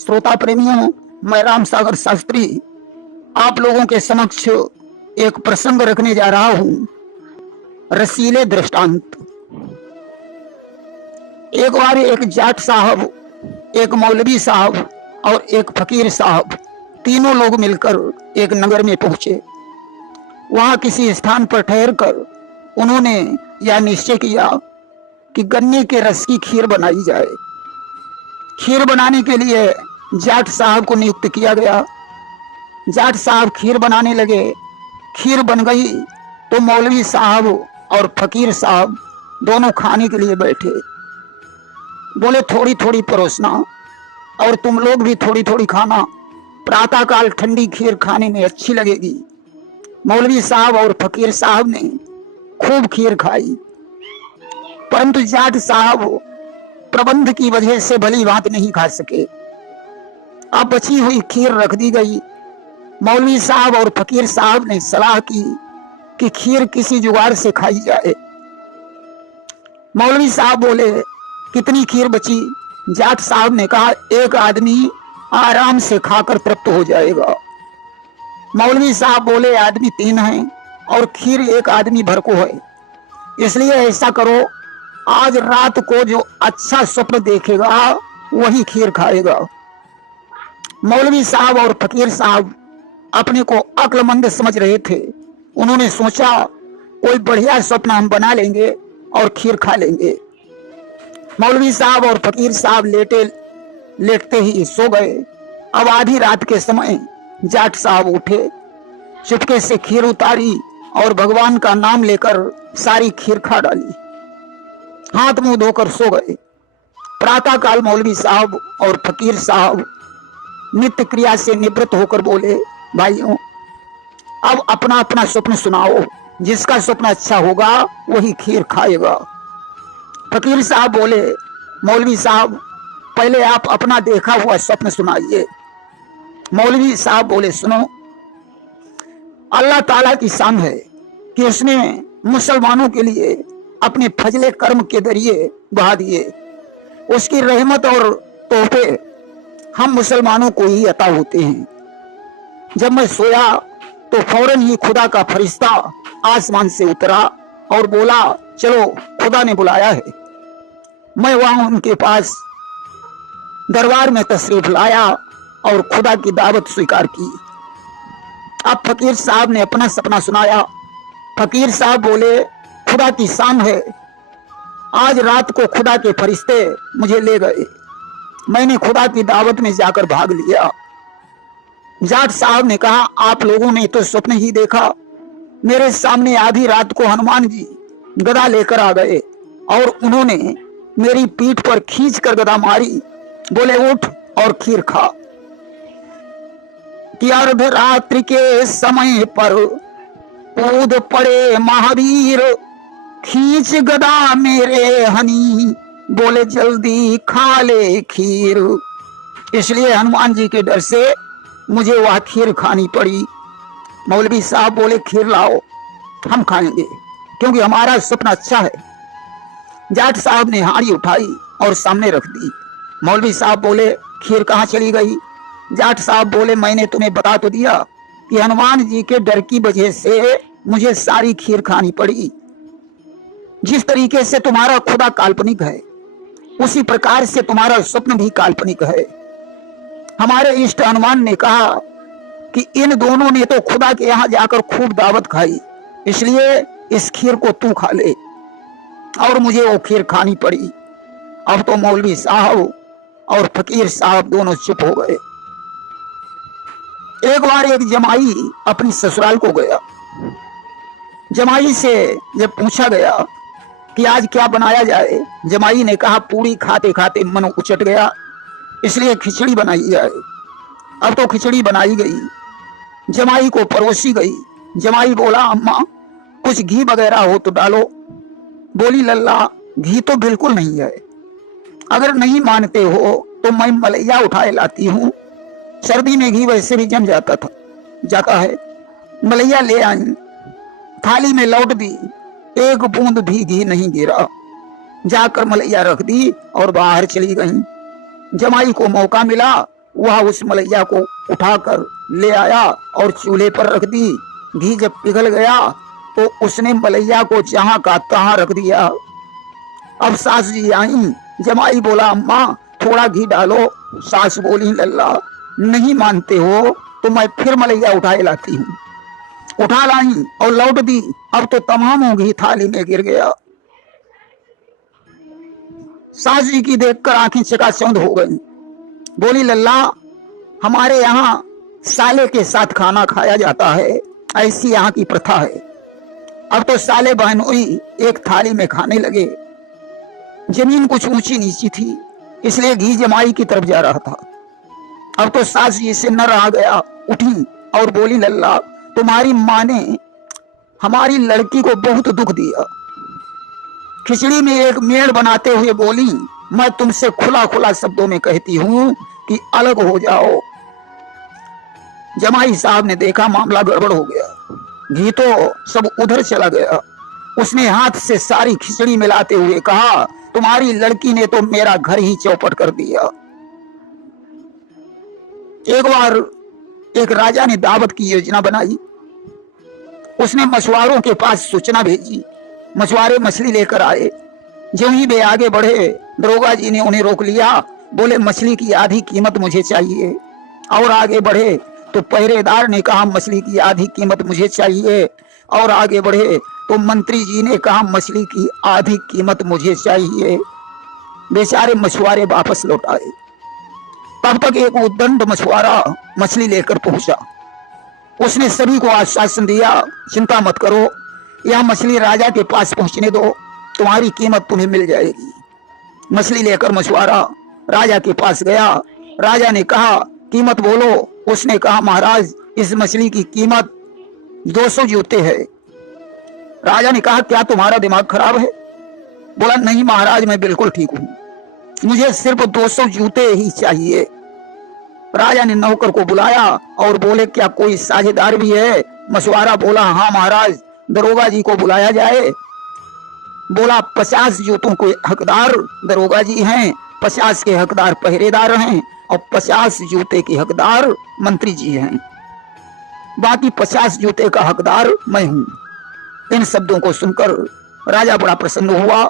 श्रोता प्रेमियों, मैं राम सागर शास्त्री आप लोगों के समक्ष एक प्रसंग रखने जा रहा हूं। रसीले दृष्टांत। एक बार एक जाट साहब, एक मौलवी साहब और एक फकीर साहब, तीनों लोग मिलकर एक नगर में पहुंचे। वहां किसी स्थान पर ठहरकर उन्होंने यह निश्चय किया कि गन्ने के रस की खीर बनाई जाए। खीर बनाने के लिए जाट साहब को नियुक्त किया गया। जाट साहब खीर बनाने लगे। खीर बन गई तो मौलवी साहब और फकीर साहब दोनों खाने के लिए बैठे। बोले थोड़ी थोड़ी परोसना और तुम लोग भी थोड़ी थोड़ी खाना, प्रातःकाल ठंडी खीर खाने में अच्छी लगेगी। मौलवी साहब और फकीर साहब ने खूब खीर खाई, परंतु जाट साहब प्रबंध की वजह से भली भांत नहीं खा सके। अब बची हुई खीर रख दी गई। मौलवी साहब और फकीर साहब ने सलाह की कि खीर किसी जुगाड़ से खाई जाए। मौलवी साहब बोले कितनी खीर बची? जाट साहब ने कहा एक आदमी आराम से खाकर तृप्त हो जाएगा। मौलवी साहब बोले आदमी 3 हैं और खीर एक आदमी भर को है, इसलिए ऐसा करो आज रात को जो अच्छा स्वप्न देखेगा वही खीर खाएगा। मौलवी साहब और फकीर साहब अपने को अक्लमंद समझ रहे थे। उन्होंने सोचा कोई बढ़िया स्वप्न हम बना लेंगे और खीर खा लेंगे। मौलवी साहब और फकीर साहब लेटते ही सो गए। अब आधी रात के समय जाट साहब उठे, चुपके से खीर उतारी और भगवान का नाम लेकर सारी खीर खा डाली। हाथ मुंह धोकर सो गए। प्रातःकाल मौलवी साहब और फकीर साहब नित्य क्रिया से निवृत्त होकर बोले भाइयों, अब अपना अपना स्वप्न सुनाओ, जिसका स्वप्न अच्छा होगा वही खीर खाएगा। फकीर साहब बोले मौलवी साहब पहले आप अपना देखा हुआ स्वप्न सुनाइए। मौलवी साहब बोले सुनो, अल्लाह ताला की शान है कि उसने मुसलमानों के लिए अपने फजले कर्म के जरिए बहा दिए। उसकी रहमत और तोहफे हम मुसलमानों को ही अता होते हैं। जब मैं सोया तो फौरन ही खुदा का फरिश्ता आसमान से उतरा और बोला चलो खुदा ने बुलाया है। मैं वहां उनके पास दरबार में तशरीफ लाया और खुदा की दावत स्वीकार की। अब फकीर साहब ने अपना सपना सुनाया। फकीर साहब बोले खुदा की शान है, आज रात को खुदा के फरिश्ते मुझे ले गए। मैंने खुदा की दावत में जाकर भाग लिया। जाट साहब ने कहा आप लोगों ने तो स्वप्न ही देखा। मेरे सामने आधी रात को हनुमान जी गदा लेकर आ गए और उन्होंने मेरी पीठ पर खींच कर गदा मारी। बोले उठ और खीर खा। कि अर्धरात्रि के समय पर कूद पड़े महावीर, खींच गदा मेरे हनी, बोले जल्दी खा ले खीर। इसलिए हनुमान जी के डर से मुझे वह खीर खानी पड़ी। मौलवी साहब बोले खीर लाओ, हम खाएंगे क्योंकि हमारा सपना अच्छा है। जाट साहब ने हांडी उठाई और सामने रख दी। मौलवी साहब बोले खीर कहाँ चली गई? जाट साहब बोले मैंने तुम्हें बता तो दिया कि हनुमान जी के डर की वजह से मुझे सारी खीर खानी पड़ी। जिस तरीके से तुम्हारा खुदा काल्पनिक है उसी प्रकार से तुम्हारा स्वप्न भी काल्पनिक है। हमारे इष्ट हनुमान ने कहा कि इन दोनों ने तो खुदा के यहां जाकर खूब दावत खाई, इसलिए इस खीर को तू खा ले, और मुझे वो खीर खानी पड़ी। अब तो मौलवी साहब और फकीर साहब दोनों चुप हो गए। एक बार एक जमाई अपनी ससुराल को गया। जमाई से जब पूछा गया कि आज क्या बनाया जाए, जमाई ने कहा पूरी खाते खाते मन उचट गया, इसलिए खिचड़ी बनाई जाए। अब तो खिचड़ी बनाई गई, जमाई को परोसी गई। जमाई बोला अम्मा कुछ घी वगैरह हो तो डालो। बोली लल्ला घी तो बिल्कुल नहीं है, अगर नहीं मानते हो तो मैं मलैया उठाए लाती हूँ। सर्दी में घी वैसे भी जम जाता है। मलैया ले आई, थाली में लौट दी, एक बूंद भी घी नहीं गिरा। जाकर मलैया रख दी और बाहर चली गई। जमाई को मौका मिला वह उस मलैया को उठाकर ले आया और चूल्हे पर रख दी। घी जब पिघल गया तो उसने मलैया को जहां का तहां रख दिया। अब सास जी आई, जमाई बोला अम्मा थोड़ा घी डालो। सास बोली लल्ला नहीं मानते हो तो मैं फिर मलैया उठाए लाती हूँ। उठा लाई और लौट दी। अब तो तमाम घी थाली में गिर गया। सास जी की देखकर आंखें चकाचौंध हो गई। बोली लल्ला हमारे यहाँ साले के साथ खाना खाया जाता है, ऐसी यहाँ की प्रथा है। अब तो साले बहनोई एक थाली में खाने लगे। जमीन कुछ ऊंची नीची थी इसलिए घी जमाई की तरफ जा रहा था। अब तो सास जी से न रहा गया, उठी और बोली लल्ला तुम्हारी माँ ने हमारी लड़की को बहुत दुख दिया। खिचड़ी में एक मेड़ बनाते हुए बोली मैं तुमसे खुला खुला शब्दों में कहती हूँ कि अलग हो जाओ। जमाई साहब ने देखा मामला गड़बड़ हो गया, घी तो सब उधर चला गया। उसने हाथ से सारी खिचड़ी मिलाते हुए कहा तुम्हारी लड़की ने तो मेरा घर ही चौपट कर दिया। एक बार एक राजा ने दावत की योजना बनाई। उसने मछुआरों के पास सूचना भेजी। मछुआरे मछली लेकर आए। जो ही वे आगे बढ़े दरोगा जी ने उन्हें रोक लिया। बोले मछली की आधी कीमत मुझे चाहिए। और आगे बढ़े तो पहरेदार ने कहा मछली की आधी कीमत मुझे चाहिए। और आगे बढ़े तो मंत्री जी ने कहा मछली की आधी कीमत मुझे चाहिए। बेचारे मछुआरे वापस लौट आए। तब तक एक उद्दंड मछुआरा मछली लेकर पहुंचा। उसने सभी को आश्वासन दिया चिंता मत करो, यह मछली राजा के पास पहुंचने दो, तुम्हारी कीमत तुम्हें मिल जाएगी। मछली लेकर मछुआरा राजा के पास गया। राजा ने कहा कीमत बोलो। उसने कहा महाराज इस मछली की कीमत 200 जूते है। राजा ने कहा क्या तुम्हारा दिमाग खराब है? बोला नहीं महाराज मैं बिल्कुल ठीक हूं, मुझे सिर्फ 200 जूते ही चाहिए। राजा ने नौकर को बुलाया और बोले क्या कोई साझेदार भी है? मछुआरा बोला हाँ महाराज दरोगा जी को बुलाया जाए। बोला 50 जूतों के हकदार दरोगा जी हैं, 50 के हकदार पहरेदार हैं और 50 जूते के हकदार मंत्री जी हैं, बाकी 50 जूते का हकदार मैं हूं। इन शब्दों को सुनकर राजा बड़ा प्रसन्न हुआ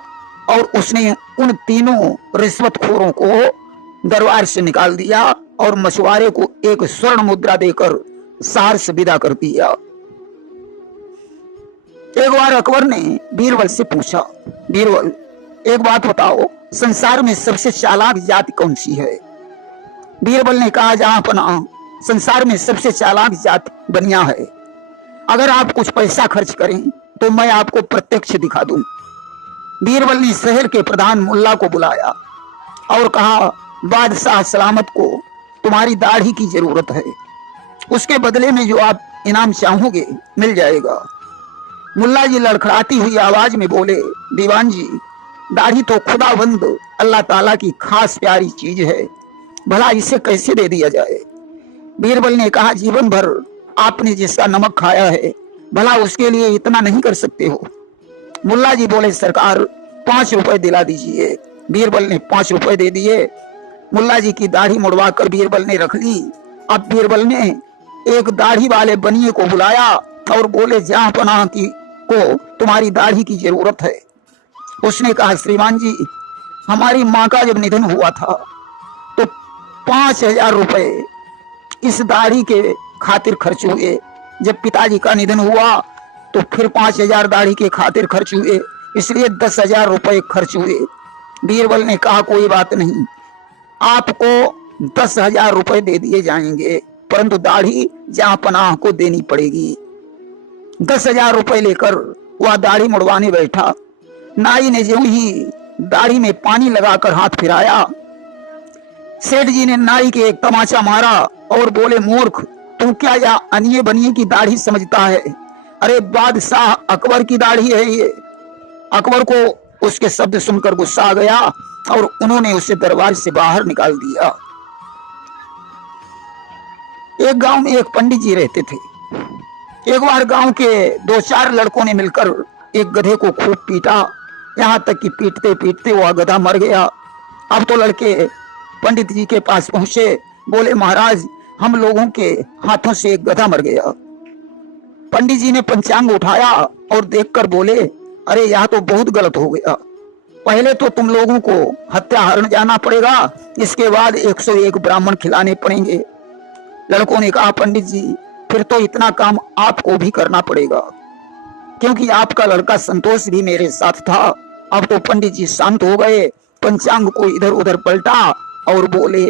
और उसने उन तीनों रिश्वतखोरों को दरबार से निकाल दिया और मछुआरे को एक स्वर्ण मुद्रा देकर शहर से विदा कर दिया। एक बार अकबर ने बीरबल से पूछा बीरबल एक बात बताओ संसार में सबसे चालाक जाति कौन सी है? बीरबल ने कहा जहां पनाह संसार में सबसे चालाक जाति बनिया है। अगर आप कुछ पैसा खर्च करें तो मैं आपको प्रत्यक्ष दिखा दूं। बीरबल ने शहर के प्रधान मुल्ला को बुलाया और कहा बादशाह सलामत को तुम्हारी दाढ़ी की जरूरत है, उसके बदले में जो आप इनाम चाहोगे मिल जाएगा। मुल्ला जी लड़खड़ाती हुई आवाज में बोले दीवान जी दाढ़ी तो खुदाबंद अल्लाह ताला की खास प्यारी चीज है, भला इसे कैसे दे दिया जाए? बीरबल ने कहा जीवन भर आपने जिसका नमक खाया है भला उसके लिए इतना नहीं कर सकते हो? मुल्ला जी बोले सरकार 5 रुपए दिला दीजिए। बीरबल ने 5 रुपए दे दिए। मुल्ला जी की दाढ़ी मुड़वा कर बीरबल ने रख ली। अब बीरबल ने एक दाढ़ी वाले बनिए को बुलाया और बोले जहां पनाह की को तुम्हारी दाढ़ी की जरूरत है। उसने कहा श्रीमान जी हमारी माँ का जब निधन हुआ था तो 5000 रुपए इस दाढ़ी के खातिर खर्च हुए। जब पिताजी का निधन हुआ तो फिर 5000 दाढ़ी के खातिर खर्च हुए, इसलिए 10,000 रुपए खर्च हुए। बीरबल ने कहा कोई बात नहीं, आपको 10,000 रुपए दे दिए जाएंगे, परंतु दाढ़ी जहां पनाह को देनी पड़ेगी। 10,000 रुपए लेकर वह दाढ़ी मुड़वाने बैठा। नाई ने जो ही दाढ़ी में पानी लगाकर हाथ फिराया, सेठ जी ने नाई के एक तमाचा मारा और बोले मूर्ख तू क्या या अनिए बनिए की दाढ़ी समझता है? अरे बादशाह अकबर की दाढ़ी है ये। अकबर को उसके शब्द सुनकर गुस्सा आ गया और उन्होंने उसे दरबार से बाहर निकाल दिया। एक गांव में एक पंडित जी रहते थे। एक बार गांव के 2-4 लड़कों ने मिलकर एक गधे को खूब पीटा, यहां तक कि पीटते पीटते वह गधा मर गया। अब तो लड़के पंडित जी के पास पहुंचे बोले महाराज हम लोगों के हाथों से एक गधा मर गया। पंडित जी ने पंचांग उठाया और देखकर बोले अरे यह तो बहुत गलत हो गया, पहले तो तुम लोगों को हत्याहरण जाना पड़ेगा, इसके बाद 101 ब्राह्मण खिलाने पड़ेंगे। लड़कों ने कहा पंडित जी फिर तो इतना काम आपको भी करना पड़ेगा, क्योंकि आपका लड़का संतोष भी मेरे साथ था। अब तो पंडित जी शांत हो गए, पंचांग को इधर उधर पलटा और बोले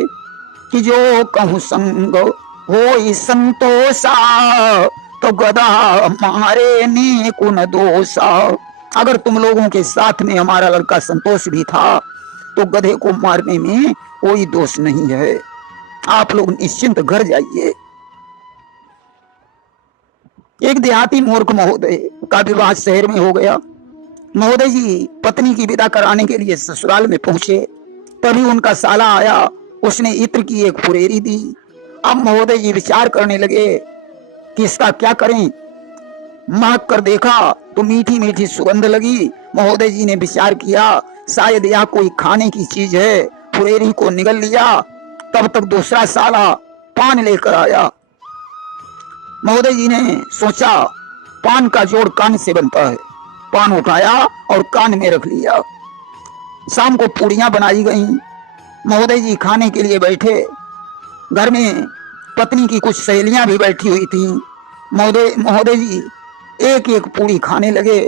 कि जो कहूं संग हो संतोषा, तो गधा मारे ने कुन दोषा। अगर तुम लोगों के साथ में हमारा लड़का संतोष भी था तो गधे को मारने में कोई दोष नहीं है, आप लोग निश्चिंत घर जाइए। एक देहाती मूर्ख महोदय का विवाह शहर में हो गया। महोदय जी पत्नी की विदा कराने के लिए ससुराल में पहुंचे, तभी उनका साला आया, उसने इत्र की एक फुरेरी दी। अब महोदय जी विचार करने लगे कि इसका क्या करें। महक कर देखा तो मीठी मीठी सुगंध लगी। महोदय जी ने विचार किया शायद यह कोई खाने की चीज है, फुरेरी को निगल लिया। तब तक दूसरा साला पान लेकर आया। महोदय जी ने सोचा पान का जोड़ कान से बनता है, पान उठाया और कान में रख लिया। शाम को पूड़ियां बनाई गईं। महोदय जी खाने के लिए बैठे। घर में पत्नी की कुछ सहेलियां भी बैठी हुई थीं। महोदय जी एक एक पूड़ी खाने लगे।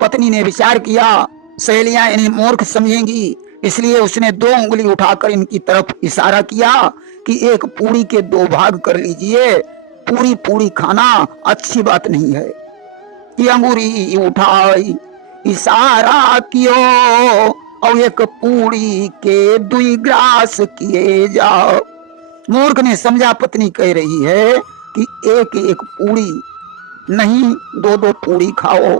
पत्नी ने विचार किया सहेलियां इन्हें मूर्ख समझेंगी, इसलिए उसने 2 उंगली उठाकर इनकी तरफ इशारा किया कि एक पूड़ी के 2 भाग कर लीजिए, पूरी पूरी खाना अच्छी बात नहीं है। कि अंगूरी उठाई इशारा कियो और एक पूड़ी के 2 ग्रास किए जाओ। मूर्ख ने समझा पत्नी कह रही है कि एक एक पूड़ी नहीं 2-2 पूड़ी खाओ।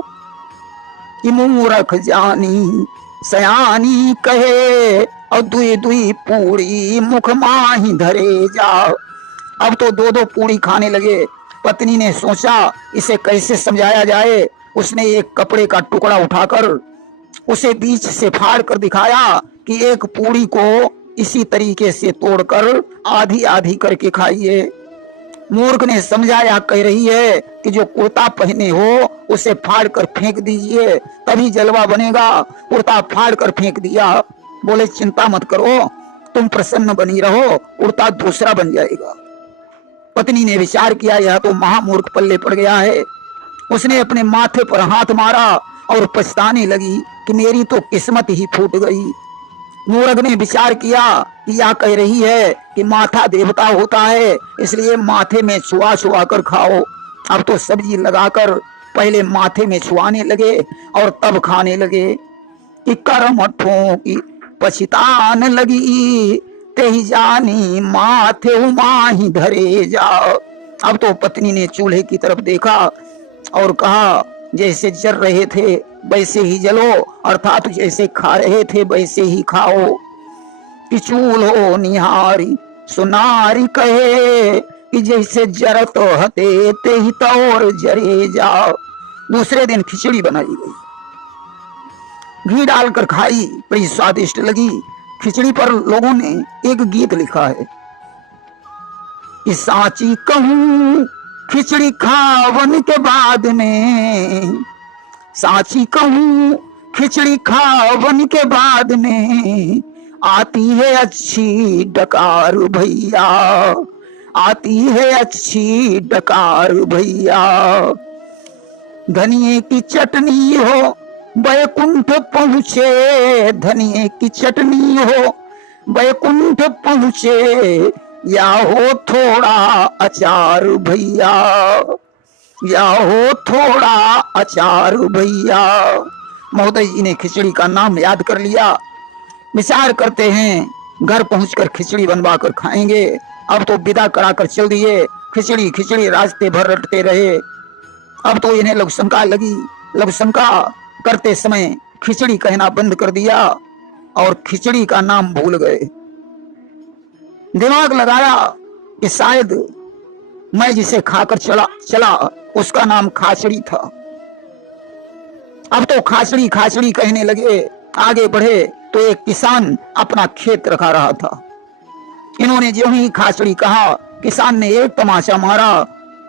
कि मूर्ख जानी सयानी कहे और 2-2 पूड़ी मुख माही धरे जाओ। अब तो 2-2 पूड़ी खाने लगे। पत्नी ने सोचा इसे कैसे समझाया जाए। उसने एक कपड़े का टुकड़ा उठाकर उसे बीच से फाड़ कर दिखाया कि एक पूड़ी को इसी तरीके से तोड़कर आधी आधी करके खाइए। मूर्ख ने समझा यह कह रही है कि जो कुर्ता पहने हो उसे फाड़ कर फेंक दीजिए, तभी जलवा बनेगा। कुर्ता फाड़ कर फेंक दिया। बोले चिंता मत करो, तुम प्रसन्न बनी रहो, कुर्ता दूसरा बन जाएगा। पत्नी ने विचार किया यह तो महामूर्ख पल्ले पड़ गया है। उसने अपने माथे पर हाथ मारा और पछताने लगी कि मेरी तो किस्मत ही फूट गई। मूर्ख ने विचार किया कि यह कह रही है कि माथा देवता होता है, इसलिए माथे में छुआ छुआ कर खाओ। अब तो सब्जी लगाकर पहले माथे में छुआने लगे और तब खाने लगे। कि कर्म ठोकी पछतान लगी, तेही जानी माथे माही धरे जाओ। अब तो पत्नी ने चूल्हे की तरफ देखा और कहा जैसे जल रहे थे वैसे ही जलो, अर्थात जैसे खा रहे थे वैसे ही खाओ। कि चूल्हो निहारी सुनारी कहे कि जैसे जरत हते ते ही तौर जरे जाओ। दूसरे दिन खिचड़ी बनाई गई, घी डालकर खाई, बड़ी स्वादिष्ट लगी। खिचड़ी पर लोगों ने एक गीत लिखा है कि सांची कहूं खिचड़ी खावन के बाद में, सांची कहूं खिचड़ी खावन के बाद में, आती है अच्छी डकार भैया, आती है अच्छी डकार भैया। धनिये की चटनी हो बैकुंठ पहुँचे, धनिये की चटनी हो बैकुंठ पहुँचे, या हो थोड़ा अचार भैया, या हो थोड़ा अचार भैया। महोदय जी ने खिचड़ी का नाम याद कर लिया। विचार करते हैं घर पहुंचकर खिचड़ी बनवा कर खाएंगे। अब तो विदा कराकर चल दिए। खिचड़ी खिचड़ी रास्ते भर रटते रहे। अब तो इन्हें लघु शंका लगी। लघु शंका करते समय खिचड़ी कहना बंद कर दिया और खिचड़ी का नाम भूल गए। दिमाग लगाया कि शायद मैं जिसे खाकर चला उसका नाम खाचड़ी था। अब तो खाचड़ी खाचड़ी कहने लगे। आगे बढ़े तो एक किसान अपना खेत रखा रहा था। इन्होंने जो ही खाचड़ी कहा, किसान ने एक तमाचा मारा।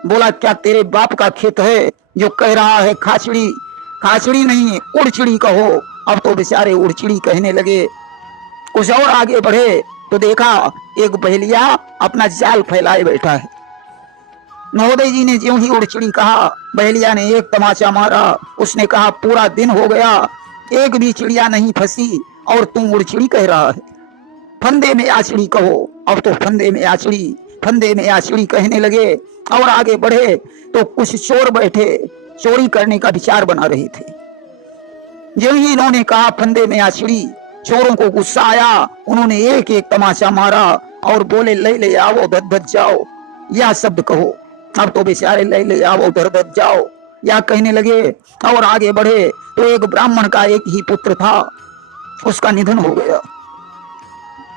बोला, क्या तेरे बाप का खेत है जो कह रहा है खाचड़ी? खाचड़ी नहीं, उड़चिड़ी कहो। अब तो बेचारे उड़चिड़ी कहने लगे। कुछ और आगे बढ़े तो देखा एक बहेलिया अपना जाल फैलाए बैठा है। महोदय जी ने ज्यों ही उड़चिड़ी कहा, बहेलिया ने एक तमाचा मारा। उसने कहा, पूरा दिन हो गया, एक भी चिड़िया नहीं फंसी और तुम उड़चिड़ी कह रहा है। फंदे में आचड़ी कहो। अब तो फंदे में आचड़ी, फंदे में आचड़ी कहने लगे। और आगे बढ़े तो कुछ चोर बैठे चोरी करने का विचार बना रहे थे। जो ही इन्होंने कहा फंदे में आचड़ी, चोरों को गुस्सा आया। उन्होंने एक एक तमाचा मारा और बोले, ले ले आओ धत धत जाओ, यह शब्द कहो। अब तो बेचारे ले ले आओ धत धत जाओ या कहने लगे। और आगे बढ़े तो एक ब्राह्मण का एक ही पुत्र था, उसका निधन हो गया।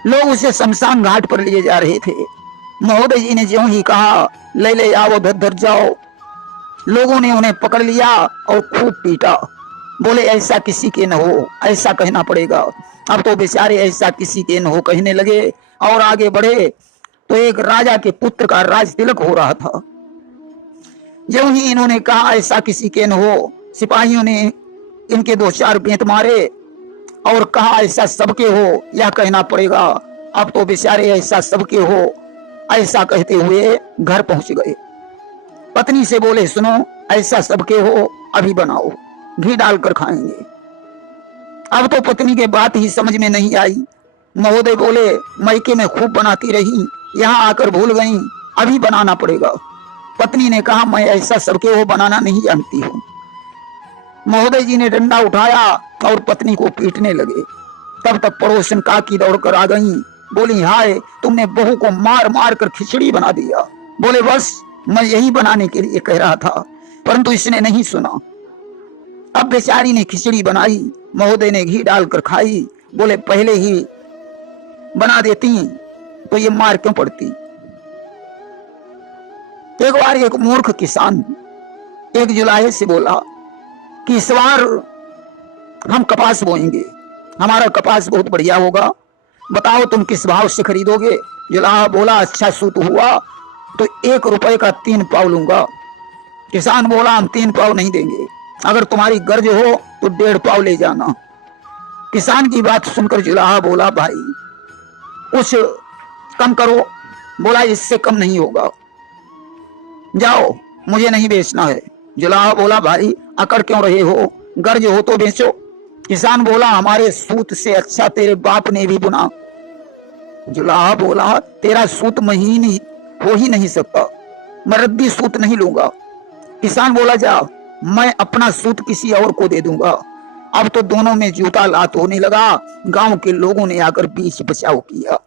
लोग उसे शमशान घाट पर लिए जा रहे थे। महोदय जी ने ज्यों ही कहा, ले ले आओ धत धत जाओ, लोगों ने उन्हें पकड़ लिया और खूब पीटा। बोले, ऐसा किसी के न हो, ऐसा कहना पड़ेगा। अब तो बेचारे ऐसा किसी के न हो कहने लगे। और आगे बढ़े तो एक राजा के पुत्र का राज तिलक हो रहा था। जो ही इन्होंने कहा ऐसा किसी के न हो, सिपाहियों ने इनके दो चार बेंत मारे और कहा ऐसा सबके हो, यह कहना पड़ेगा। अब तो बेचारे ऐसा सबके हो ऐसा कहते हुए घर पहुंच गए। पत्नी से बोले, सुनो, ऐसा सबके हो, अभी बनाओ, घी डालकर खाएंगे। अब तो पत्नी के बात ही समझ में नहीं आई। महोदय बोले, मैके में खूब बनाती रही, यहाँ आकर भूल गई, अभी बनाना पड़ेगा। पत्नी ने कहा, मैं ऐसा सबके हो बनाना नहीं जानती हूँ। महोदय जी ने डंडा उठाया और पत्नी को पीटने लगे। तब तक पड़ोसन काकी दौड़कर आ गई। बोली, हाय, तुमने बहू को मार मार कर खिचड़ी बना दिया। बोले, बस मैं यही बनाने के लिए कह रहा था, परंतु इसने नहीं सुना। अब बेचारी ने खिचड़ी बनाई, महोदय ने घी डालकर खाई। बोले, पहले ही बना देती तो ये मार क्यों पड़ती। एक बार एक मूर्ख किसान एक जुलाहे से बोला कि इस बार हम कपास बोएंगे, हमारा कपास बहुत बढ़िया होगा, बताओ तुम किस भाव से खरीदोगे। जुलाहा बोला, अच्छा सूत हुआ तो 1 रुपए का 3 पाव लूंगा। किसान बोला, हम 3 पाव नहीं देंगे, अगर तुम्हारी गर्ज हो तो 1.5 पाव ले जाना। किसान की बात सुनकर जुलाहा बोला, भाई कुछ कम करो। बोला, इससे कम नहीं होगा, जाओ, मुझे नहीं बेचना है। जुलाहा बोला, भाई अकड़ क्यों रहे हो, गर्ज हो तो बेचो। किसान बोला, हमारे सूत से अच्छा तेरे बाप ने भी बुना। जुलाहा बोला, तेरा सूत महीन हो ही नहीं सकता, मैं रद्दी सूत नहीं लूंगा। किसान बोला, जा, मैं अपना सूत किसी और को दे दूंगा। अब तो दोनों में जूता लात होने लगा। गांव के लोगों ने आकर बीच बचाव किया।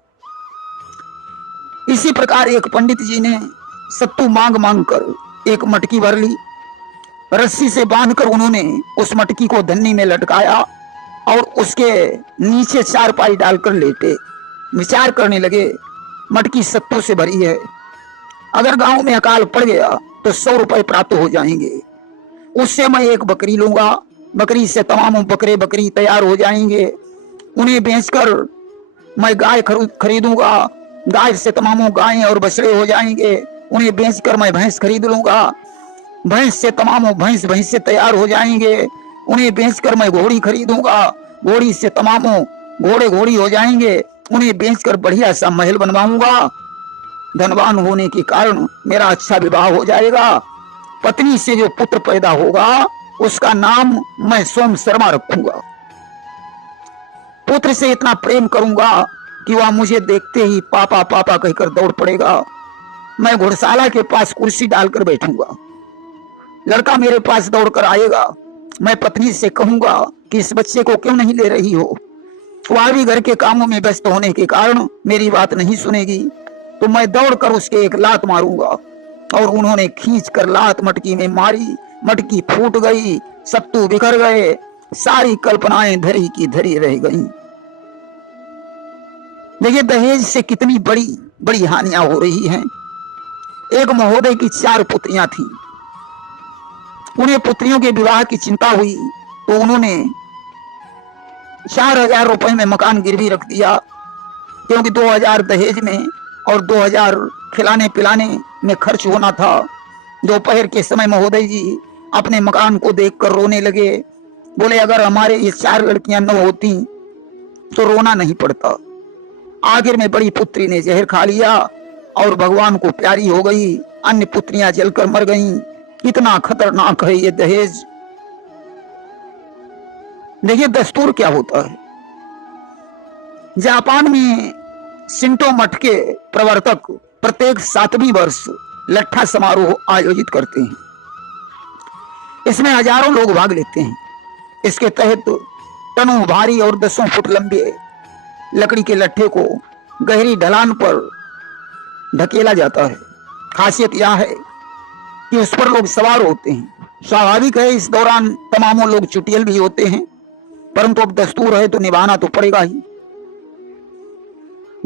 इसी प्रकार एक पंडित जी ने सत्तू मांग मांग कर एक मटकी भर ली। रस्सी से बांधकर उन्होंने उस मटकी को धन्नी में लटकाया और उसके नीचे चारपाई डालकर लेटे। विचार करने लगे, मटकी सत्तू से भरी है, अगर गांव में अकाल पड़ गया तो 100 रुपए प्राप्त हो जाएंगे, उससे मैं एक बकरी लूंगा, बकरी से तमाम बकरे बकरी तैयार हो जाएंगे, उन्हें बेचकर मैं गाय खरीदूंगा, गाय से तमाम गायें और बछड़े हो जाएंगे, उन्हें बेचकर मैं भैंस खरीद लूंगा, भैंस से तमाम भैंस से तैयार हो जाएंगे, उन्हें बेचकर मैं घोड़ी खरीदूंगा, घोड़ी से तमाम घोड़े घोड़ी हो जाएंगे, उन्हें बेचकर बढ़िया सा महल बनवाऊंगा, धनवान होने के कारण मेरा अच्छा विवाह हो जाएगा, पत्नी से जो पुत्र पैदा होगा उसका नाम मैं सोम शर्मा रखूंगा, पुत्र से इतना प्रेम करूंगा कि वह मुझे देखते ही पापा पापा कहकर दौड़ पड़ेगा। मैं घुड़शाला के पास कुर्सी डालकर बैठूंगा, लड़का मेरे पास दौड़कर आएगा, मैं पत्नी से कहूंगा कि इस बच्चे को क्यों नहीं ले रही हो, वह भी घर के कामों में व्यस्त होने के कारण मेरी बात नहीं सुनेगी, तो मैं दौड़कर उसके एक लात मारूंगा। और उन्होंने खींच कर लात मटकी में मारी, मटकी फूट गई, सत्तू बिखर गए, सारी कल्पनाएं धरी की धरी रह गईं। देखिए, दहेज से कितनी बड़ी बड़ी हानियां हो रही हैं। एक महोदय की 4 पुत्रियां थीं, उन्हें पुत्रियों के विवाह की चिंता हुई तो उन्होंने 4000 रुपए में मकान गिरवी रख दिया, क्योंकि 2000 दहेज में और 2000 खिलाने पिलाने में खर्च होना था। दोपहर के समय महोदय जी अपने मकान को देखकर रोने लगे। बोले अगर हमारे ये 4 लड़कियां न होती तो रोना नहीं पड़ता। आखिर में बड़ी पुत्री ने जहर खा लिया और भगवान को प्यारी हो गई, अन्य पुत्रियां जलकर मर गईं। कितना खतरनाक है ये दहेज। देखिए दस्तूर क्या होता है। जापान में शिंटो मठ के प्रवर्तक प्रत्येक 7वीं वर्ष लट्ठा समारोह आयोजित करते हैं। इसमें हजारों लोग भाग लेते हैं। इसके तहत टनों भारी और 10 फुट लंबे लकड़ी के लट्ठे को गहरी ढलान पर ढकेला जाता है। खासियत यह है कि उस पर लोग सवार होते हैं। स्वाभाविक है इस दौरान तमामों लोग चुटियल भी होते हैं, परंतु अब दस्तूर है तो निभाना तो पड़ेगा ही।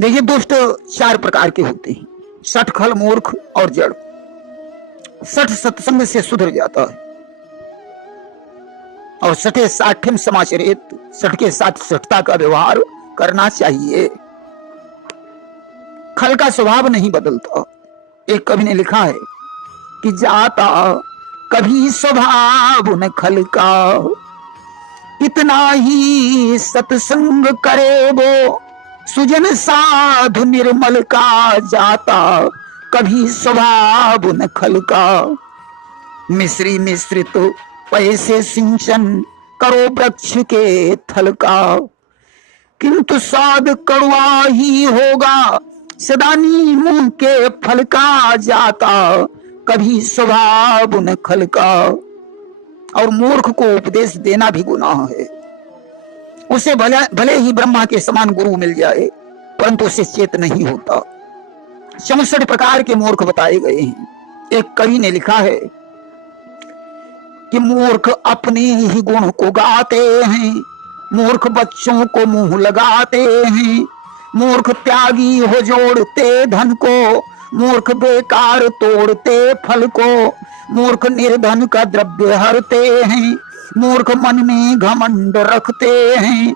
देखिए दुष्ट 4 प्रकार के होते हैं, सठ, खल, मूर्ख और जड़। सठ सत्संग से सुधर जाता है और सठे साठ्यम समाचरित, सठ के साथ सठता का व्यवहार करना चाहिए। खल का स्वभाव नहीं बदलता। एक कवि ने लिखा है कि जाता कभी स्वभाव न खल का, इतना ही सत्संग करे वो सुजन साधु निर्मल का। जाता कभी स्वभाव न खल का, मिश्री मिश्रित पैसे सिंचन करो वृक्ष के थल का। किंतु स्वाद कड़वा ही होगा सदा नीम के फल का। जाता कभी स्वभाव न खल का। और मूर्ख को उपदेश देना भी गुनाह है। उसे भले ही ब्रह्मा के समान गुरु मिल जाए, परंतु उसे चेत नहीं होता। 64 प्रकार के मूर्ख बताए गए हैं। एक कवि ने लिखा है कि मूर्ख अपने ही गुण को गाते हैं, मूर्ख बच्चों को मुंह लगाते हैं, मूर्ख त्यागी हो जोड़ते धन को, मूर्ख बेकार तोड़ते फल को, मूर्ख निर्धन का द्रव्य हरते हैं, मूर्ख मन में घमंड रखते हैं,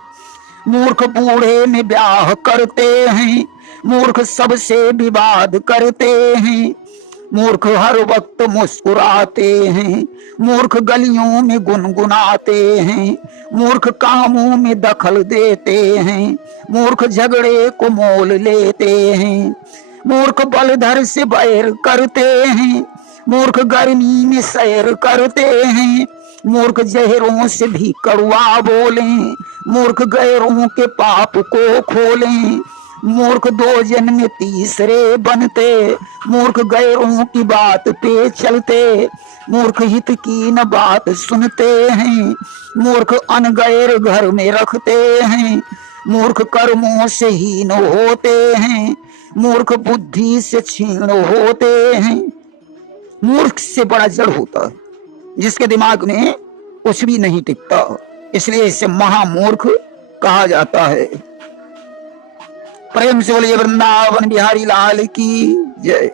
मूर्ख बूढ़े में ब्याह करते हैं, मूर्ख सबसे विवाद करते हैं, मूर्ख हर वक्त मुस्कुराते हैं, मूर्ख गलियों में गुनगुनाते हैं, मूर्ख कामों में दखल देते हैं, मूर्ख झगड़े को मोल लेते हैं, मूर्ख बलधर से बैर करते हैं, मूर्ख गर्मी में सैर करते हैं, मूर्ख जहरों से भी कड़वा बोलें, मूर्ख गैरों के पाप को खोलें, मूर्ख 2 जन्म तीसरे बनते, मूर्ख गैरों की बात पे चलते, मूर्ख हित की न बात सुनते हैं, मूर्ख अनगैर घर में रखते हैं, मूर्ख कर्मों से हीन होते हैं, मूर्ख बुद्धि से क्षीण होते हैं। मूर्ख से बड़ा जड़ होता है, जिसके दिमाग में कुछ भी नहीं टिकता, इसलिए इसे महामूर्ख कहा जाता है। प्रेम से बोलिए वृंदावन बिहारी लाल की जय।